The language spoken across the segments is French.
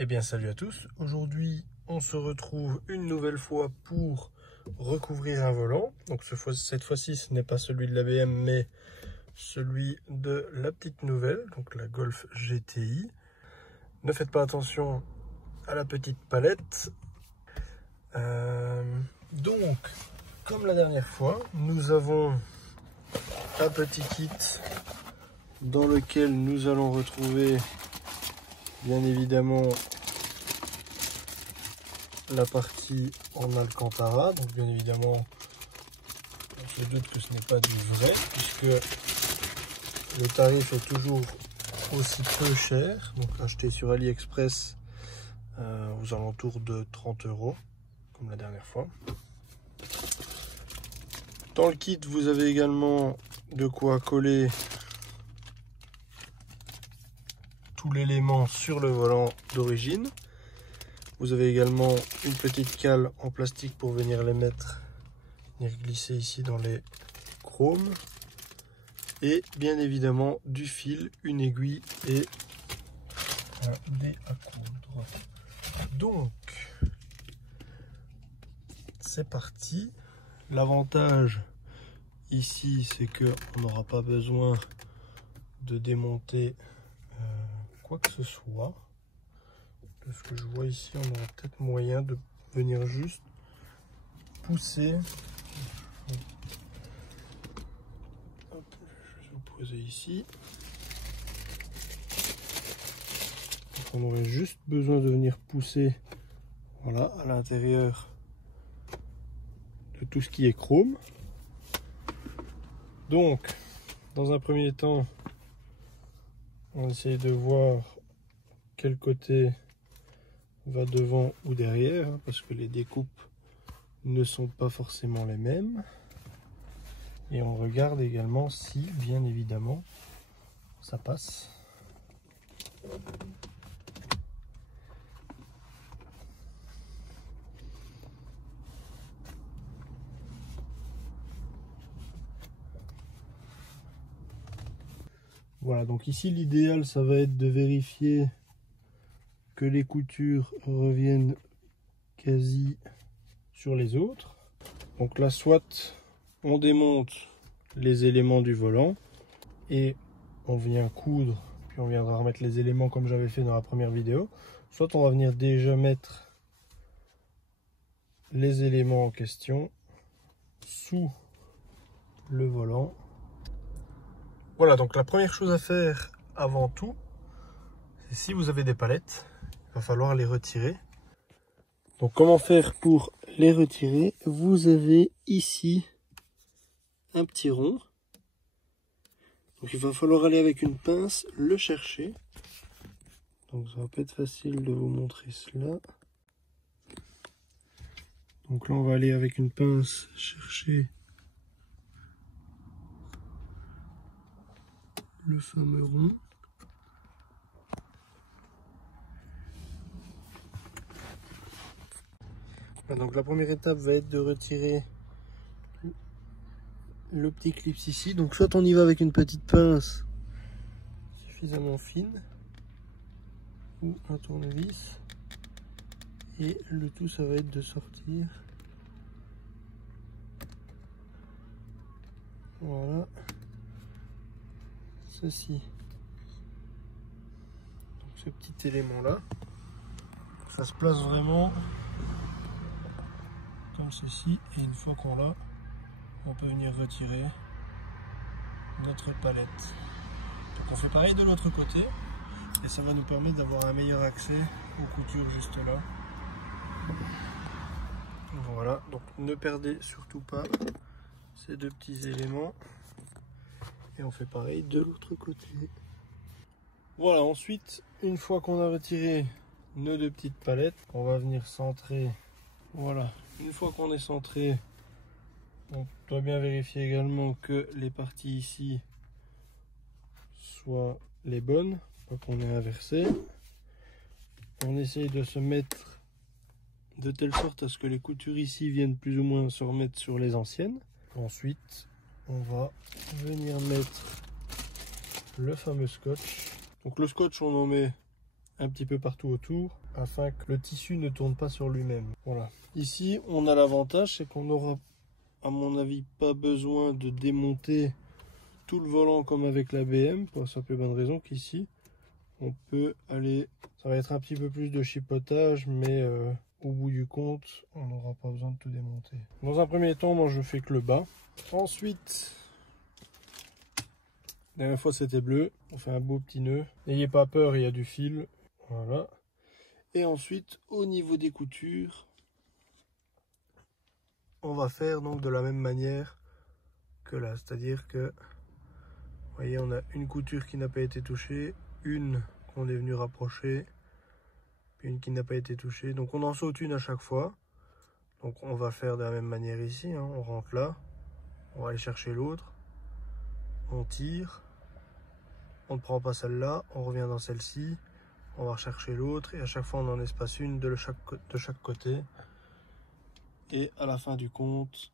Eh bien salut à tous, aujourd'hui on se retrouve une nouvelle fois pour recouvrir un volant. Donc cette fois-ci ce n'est pas celui de la BM mais celui de la petite nouvelle, donc la Golf GTI. Ne faites pas attention à la petite palette. Donc comme la dernière fois, nous avons un petit kit dans lequel nous allons retrouver bien évidemment la partie en Alcantara. Donc bien évidemment on se doute que ce n'est pas du vrai puisque le tarif est toujours aussi peu cher, donc acheté sur AliExpress aux alentours de 30 € comme la dernière fois. Dans le kit vous avez également de quoi coller tout l'élément sur le volant d'origine. Vous avez également une petite cale en plastique pour venir les mettre, venir glisser ici dans les chromes. Et bien évidemment du fil, une aiguille et un dé à coudre. Donc, c'est parti. L'avantage ici, c'est qu'on n'aura pas besoin de démonter quoi que ce soit. De ce que je vois ici, on aura peut-être moyen de venir juste pousser. Hop, je vais vous poser ici. Donc on aurait juste besoin de venir pousser, voilà, à l'intérieur de tout ce qui est chrome. Donc, dans un premier temps, on essaye de voir quel côté va devant ou derrière, hein, parce que les découpes ne sont pas forcément les mêmes. Et on regarde également si, bien évidemment, ça passe. Voilà, donc ici l'idéal ça va être de vérifier que les coutures reviennent quasi sur les autres. Donc là, soit on démonte les éléments du volant et on vient coudre, puis on viendra remettre les éléments comme j'avais fait dans la première vidéo, soit on va venir déjà mettre les éléments en question sous le volant. Voilà, donc la première chose à faire avant tout, c'est si vous avez des palettes, il va falloir les retirer. Donc comment faire pour les retirer? Vous avez ici un petit rond. Donc il va falloir aller avec une pince le chercher. Donc ça va pas être facile de vous montrer cela. Donc là on va aller avec une pince chercher le fameux rond. Donc la première étape va être de retirer le petit clip ici. Donc soit on y va avec une petite pince suffisamment fine ou un tournevis, et le tout ça va être de sortir, voilà, ceci, donc ce petit élément là, ça se place vraiment comme ceci, et une fois qu'on l'a, on peut venir retirer notre palette. Donc on fait pareil de l'autre côté et ça va nous permettre d'avoir un meilleur accès aux coutures juste là. Voilà, donc ne perdez surtout pas ces deux petits éléments et on fait pareil de l'autre côté. Voilà, ensuite une fois qu'on a retiré nos deux petites palettes, on va venir centrer. Voilà, une fois qu'on est centré, on doit bien vérifier également que les parties ici soient les bonnes, pas qu'on ait inversé. On essaye de se mettre de telle sorte à ce que les coutures ici viennent plus ou moins se remettre sur les anciennes. Ensuite, on va venir mettre le fameux scotch. Donc le scotch, on en met un petit peu partout autour afin que le tissu ne tourne pas sur lui-même. Voilà. Ici, on a l'avantage, c'est qu'on n'aura, à mon avis, pas besoin de démonter tout le volant comme avec la BM, pour la simple et bonne raison qu'ici, on peut aller... Ça va être un petit peu plus de chipotage, mais au bout du compte, on n'aura pas besoin de tout démonter. Dans un premier temps, moi je fais que le bas. Ensuite, la dernière fois c'était bleu, on fait un beau petit nœud. N'ayez pas peur, il y a du fil. Voilà. Et ensuite, au niveau des coutures, on va faire donc de la même manière que là. C'est-à-dire que, vous voyez, on a une couture qui n'a pas été touchée, une qu'on est venu rapprocher, puis une qui n'a pas été touchée. Donc on en saute une à chaque fois. Donc on va faire de la même manière ici, hein. On rentre là, on va aller chercher l'autre, on tire, on ne prend pas celle-là, on revient dans celle-ci, on va rechercher l'autre et à chaque fois on en espace une de chaque côté. Et à la fin du compte,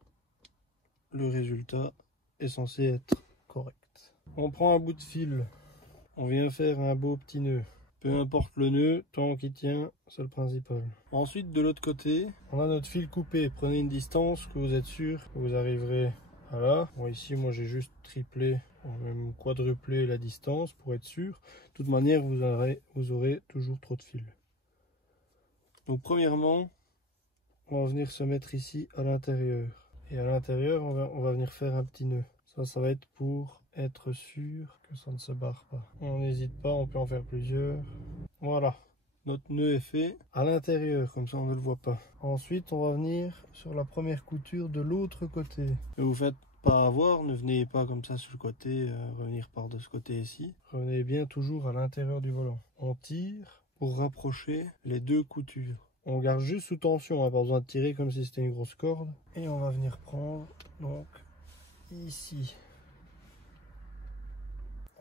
le résultat est censé être correct. On prend un bout de fil, on vient faire un beau petit nœud. Peu importe le nœud, tant qu'il tient, c'est le principal. Ensuite, de l'autre côté, on a notre fil coupé. Prenez une distance que vous êtes sûr que vous arriverez à là. Bon, ici, moi, j'ai juste triplé, même quadruplé la distance pour être sûr. De toute manière, vous aurez toujours trop de fil. Donc, premièrement, on va venir se mettre ici à l'intérieur. Et à l'intérieur, on va venir faire un petit nœud. Ça va être pour être sûr que ça ne se barre pas. On n'hésite pas, on peut en faire plusieurs. Voilà, notre nœud est fait à l'intérieur, comme ça on ne le voit pas. Ensuite, on va venir sur la première couture de l'autre côté. Ne vous faites pas avoir, ne venez pas comme ça sur le côté, revenir par de ce côté ici. Revenez bien toujours à l'intérieur du volant. On tire pour rapprocher les deux coutures. On garde juste sous tension, hein, pas besoin de tirer comme si c'était une grosse corde. Et on va venir prendre donc ici.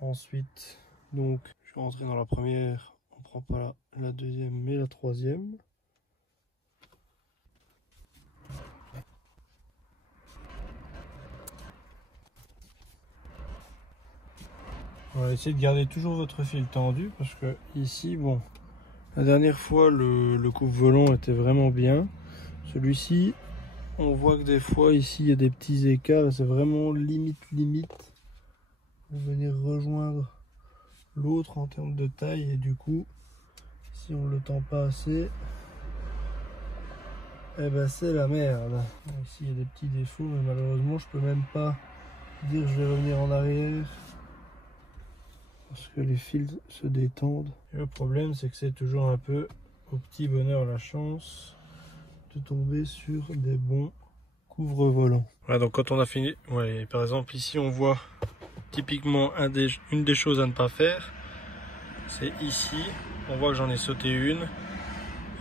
Ensuite, donc, je suis rentré dans la première, on prend pas la deuxième mais la troisième. On va essayer de garder toujours votre fil tendu parce que ici, bon, la dernière fois le coupe-volant était vraiment bien. Celui-ci, on voit que des fois ici il y a des petits écarts, c'est vraiment limite. On va venir rejoindre l'autre en termes de taille et du coup, si on le tend pas assez, eh ben c'est la merde. Ici il y a des petits défauts, mais malheureusement je peux même pas dire je vais revenir en arrière parce que les fils se détendent. Et le problème c'est que c'est toujours un peu au petit bonheur la chance de tomber sur des bons couvre-volants. Voilà, donc quand on a fini, ouais, par exemple ici on voit typiquement une des choses à ne pas faire, c'est ici, on voit que j'en ai sauté une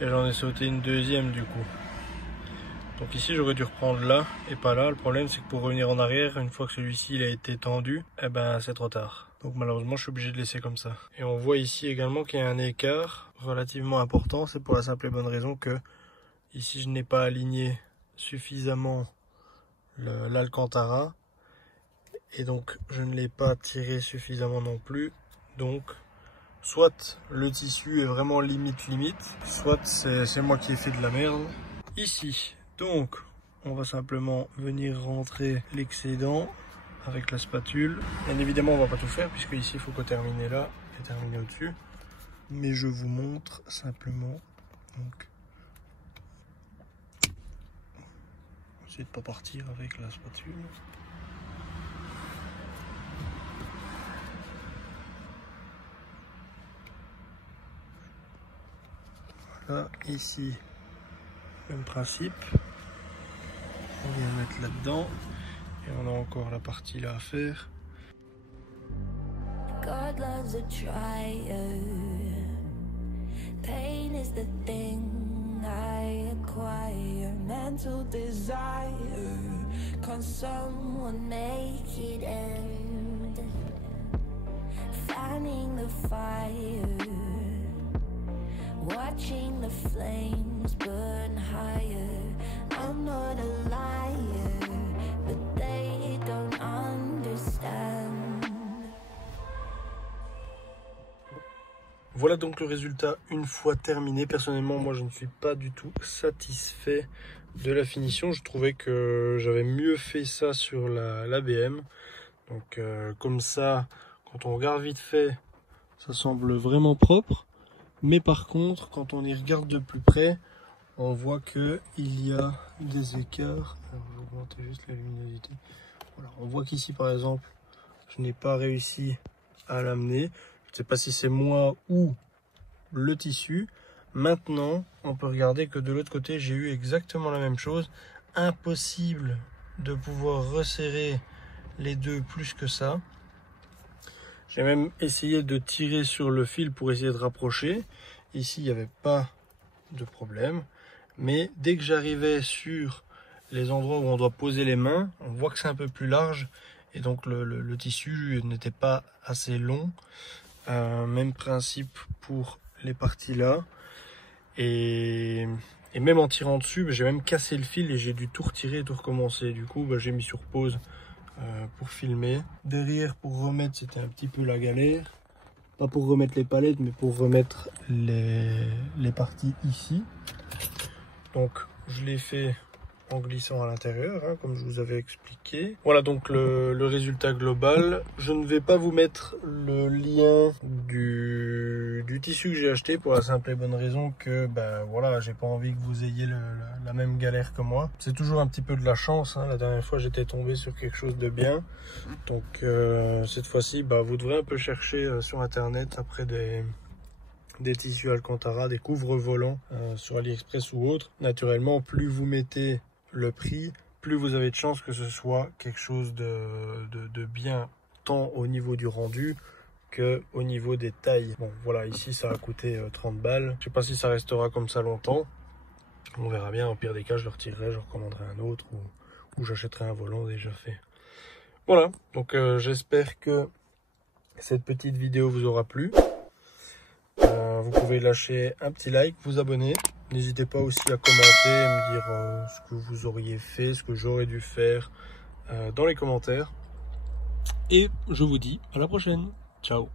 et j'en ai sauté une deuxième du coup. Donc ici j'aurais dû reprendre là et pas là. Le problème c'est que pour revenir en arrière, une fois que celui-ci il a été tendu, eh ben c'est trop tard. Donc malheureusement je suis obligé de laisser comme ça. Et on voit ici également qu'il y a un écart relativement important. C'est pour la simple et bonne raison que ici je n'ai pas aligné suffisamment l'alcantara. Et donc je ne l'ai pas tiré suffisamment non plus. Donc soit le tissu est vraiment limite, soit c'est moi qui ai fait de la merde. Ici, donc on va simplement venir rentrer l'excédent avec la spatule. Bien évidemment on va pas tout faire puisque ici il faut que terminer là et terminer au-dessus. Mais je vous montre simplement. Donc essayez de pas partir avec la spatule. Là, ici, même principe. On vient mettre là-dedans. Et on a encore la partie là à faire. God loves a trier. Pain is the thing I acquire. Mental desire. Can someone make it end? Fanning the fire. Watching the flames burn higher. I'm not a liar, but they don't understand. Voilà donc le résultat une fois terminé. Personnellement, moi je ne suis pas du tout satisfait de la finition. Je trouvais que j'avais mieux fait ça sur la BM. Donc comme ça, quand on regarde vite fait, ça semble vraiment propre. Mais par contre, quand on y regarde de plus près, on voit que il y a des écarts. Alors, je vais augmenter juste la luminosité. Voilà, on voit qu'ici par exemple, je n'ai pas réussi à l'amener. Je ne sais pas si c'est moi ou le tissu. Maintenant, on peut regarder que de l'autre côté, j'ai eu exactement la même chose. Impossible de pouvoir resserrer les deux plus que ça. J'ai même essayé de tirer sur le fil pour essayer de rapprocher. Ici, il n'y avait pas de problème. Mais dès que j'arrivais sur les endroits où on doit poser les mains, on voit que c'est un peu plus large. Et donc le tissu n'était pas assez long. Même principe pour les parties là. Et même en tirant dessus, j'ai même cassé le fil et j'ai dû tout retirer et tout recommencer. Du coup, j'ai mis sur pause pour filmer. Derrière, pour remettre, c'était un petit peu la galère. Pas pour remettre les palettes, mais pour remettre les parties ici. Donc, je l'ai fait en glissant à l'intérieur, hein, comme je vous avais expliqué. Voilà donc le résultat global. Je ne vais pas vous mettre le lien du tissu que j'ai acheté pour la simple et bonne raison que ben voilà, j'ai pas envie que vous ayez la même galère que moi. C'est toujours un petit peu de la chance, hein. La dernière fois j'étais tombé sur quelque chose de bien. Donc cette fois-ci, bah, vous devrez un peu chercher sur internet après des tissus Alcantara, des couvre-volants sur AliExpress ou autre. Naturellement, plus vous mettez le prix, plus vous avez de chances que ce soit quelque chose de bien, tant au niveau du rendu que au niveau des tailles. Bon voilà, ici ça a coûté 30 balles. Je sais pas si ça restera comme ça longtemps. On verra bien, au pire des cas je le retirerai, je recommanderai un autre ou j'achèterai un volant déjà fait. Voilà, donc j'espère que cette petite vidéo vous aura plu. Vous pouvez lâcher un petit like, vous abonner. N'hésitez pas aussi à commenter et me dire ce que vous auriez fait, ce que j'aurais dû faire dans les commentaires. Et je vous dis à la prochaine. Ciao.